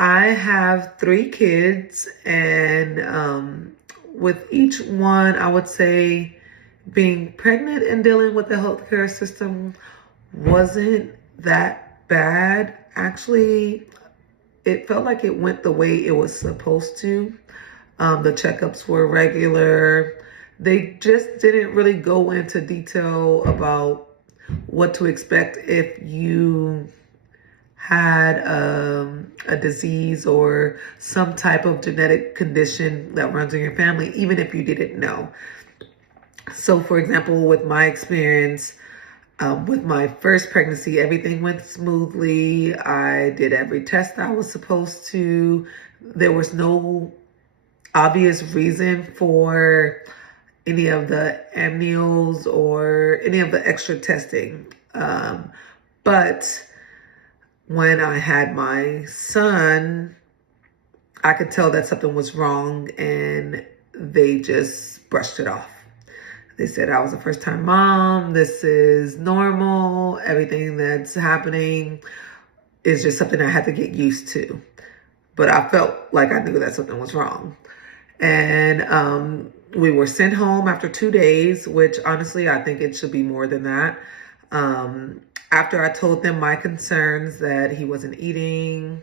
I have three kids, and with each one, I would say being pregnant and dealing with the healthcare system wasn't that bad. Actually, it felt like it went the way it was supposed to. The checkups were regular. They just didn't really go into detail about what to expect if you had a disease or some type of genetic condition that runs in your family, even if you didn't know. So, for example, with my experience, with my first pregnancy, everything went smoothly. I did every test I was supposed to. There was no obvious reason for any of the amnios or any of the extra testing. But when I had my son, I could tell that something was wrong and they just brushed it off. They said I was a first time mom. This is normal. Everything that's happening is just something I had to get used to. But I felt like I knew that something was wrong. And we were sent home after 2 days, which honestly, I think it should be more than that. Um, After I told them my concerns that he wasn't eating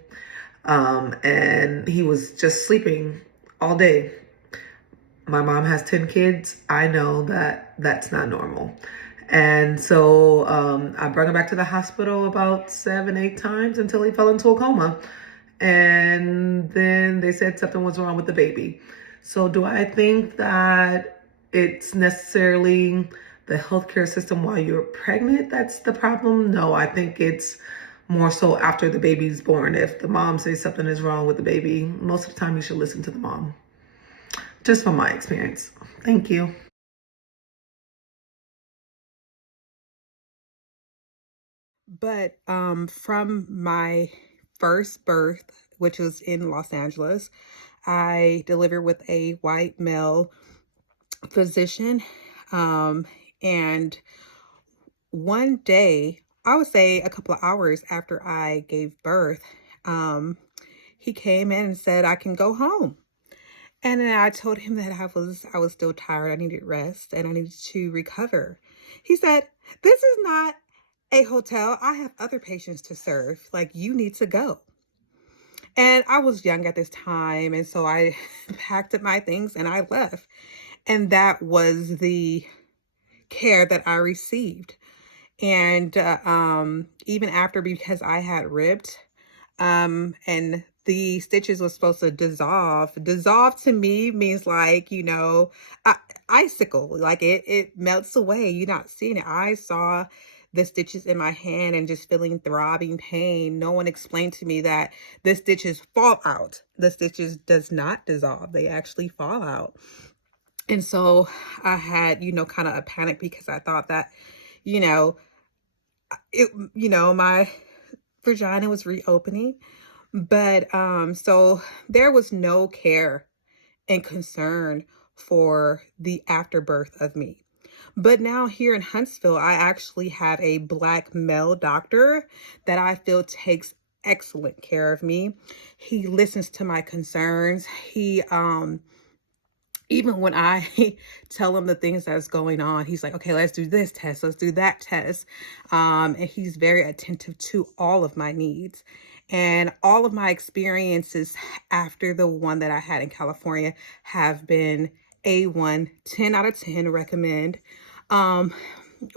and he was just sleeping all day. My mom has 10 kids. I know that that's not normal. And so I brought him back to the hospital about 7, 8 times until he fell into a coma. And then they said something was wrong with the baby. So do I think that it's necessarily the healthcare system while you're pregnant that's the problem? No, I think it's more so after the baby's born. If the mom says something is wrong with the baby, most of the time you should listen to the mom. Just from my experience. Thank you. But from my first birth, which was in Los Angeles, I delivered with a white male physician. Um, and one day, I would say a couple of hours after I gave birth, um, he came in and said, I can go home. And then I told him that I was still tired. I needed rest and I needed to recover. He said, "This is not a hotel. I have other patients to serve. Like, you need to go." And I was young at this time, and so I packed up my things and I left. And that was the care that I received. And even after, because I had ripped, and the stitches was supposed to dissolve. Dissolve to me means like, icicle, like it melts away. You're not seeing it. I saw the stitches in my hand and just feeling throbbing pain. No one explained to me that the stitches fall out. The stitches does not dissolve. They actually fall out. And so I had, kind of a panic because I thought that, you know, my vagina was reopening. But so there was no care and concern for the afterbirth of me. But now here in Huntsville, I actually have a Black male doctor that I feel takes excellent care of me. He listens to my concerns. He even when I tell him the things that's going on, he's like, okay, let's do this test, let's do that test. And he's very attentive to all of my needs. And all of my experiences after the one that I had in California have been A1, 10 out of 10 recommend. Um,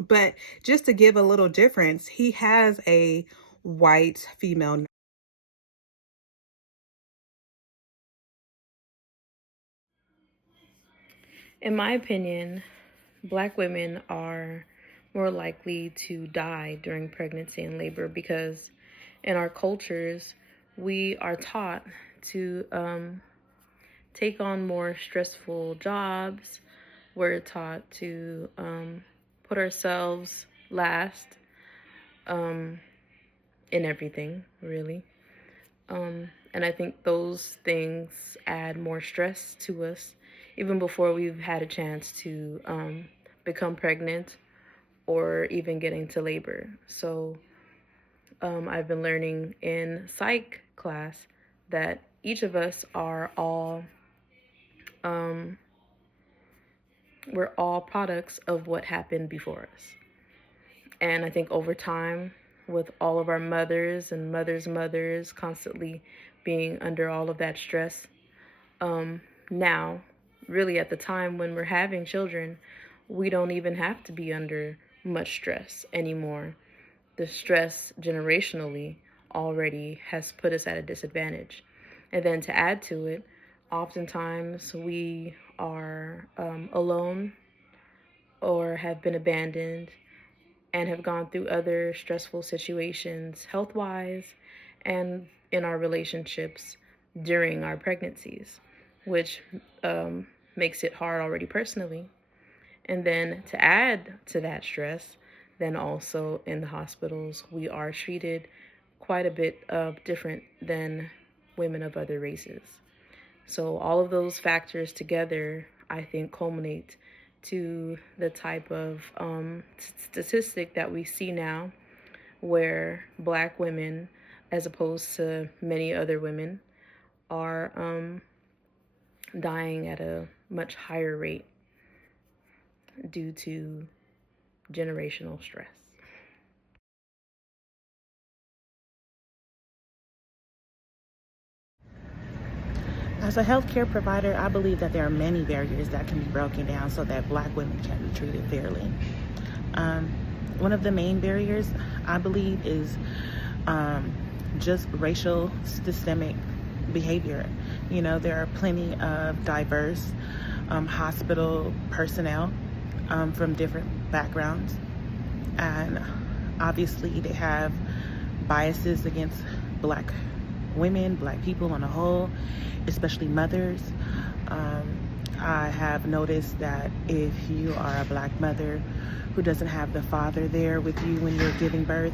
but just to give a little difference, he has a white female. In my opinion, Black women are more likely to die during pregnancy and labor because in our cultures, we are taught to take on more stressful jobs. We're taught to put ourselves last um, in everything, really. And I think those things add more stress to us even before we've had a chance to become pregnant or even get into labor. So I've been learning in psych class that each of us are all we're all products of what happened before us. And I think over time, with all of our mothers and mothers' mothers constantly being under all of that stress, now, really at the time when we're having children, we don't even have to be under much stress anymore. The stress generationally already has put us at a disadvantage. And then to add to it, oftentimes we are alone or have been abandoned and have gone through other stressful situations health wise and in our relationships during our pregnancies, which makes it hard already personally. And then to add to that stress, then also in the hospitals, we are treated quite a bit different than women of other races. So all of those factors together, I think, culminate to the type of statistic that we see now, where Black women, as opposed to many other women, are dying at a much higher rate due to generational stress. As a healthcare provider, I believe that there are many barriers that can be broken down so that Black women can be treated fairly. One of the main barriers, I believe, is just racial systemic behavior. You know, there are plenty of diverse hospital personnel from different backgrounds, and obviously they have biases against Black women, Black people on a whole, especially mothers. I have noticed that if you are a Black mother who doesn't have the father there with you when you're giving birth,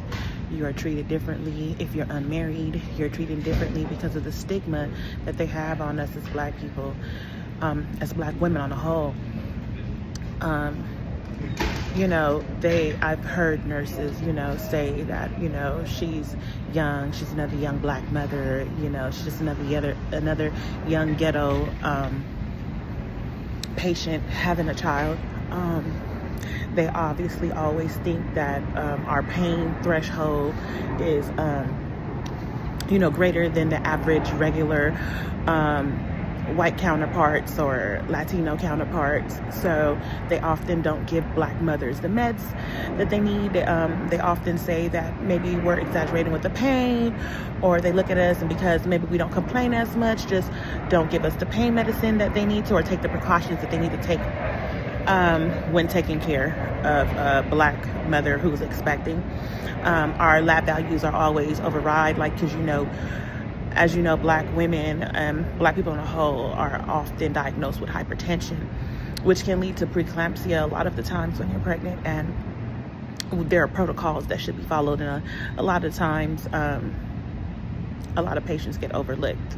you are treated differently. If you're unmarried, you're treated differently because of the stigma that they have on us as Black people, as Black women on a whole. You know, I've heard nurses, say that, she's young, she's another young Black mother, she's just another young ghetto patient having a child. They obviously always think that our pain threshold is, greater than the average regular white counterparts or Latino counterparts, so they often don't give Black mothers the meds that they need. They often say that maybe we're exaggerating with the pain, or they look at us and because maybe we don't complain as much, just don't give us the pain medicine that they need to, or take the precautions that they need to take when taking care of a Black mother who's expecting. Our lab values are always override, because as you know, Black women and Black people on a whole are often diagnosed with hypertension, which can lead to preeclampsia a lot of the times when you're pregnant. And there are protocols that should be followed, and a lot of times, a lot of patients get overlooked.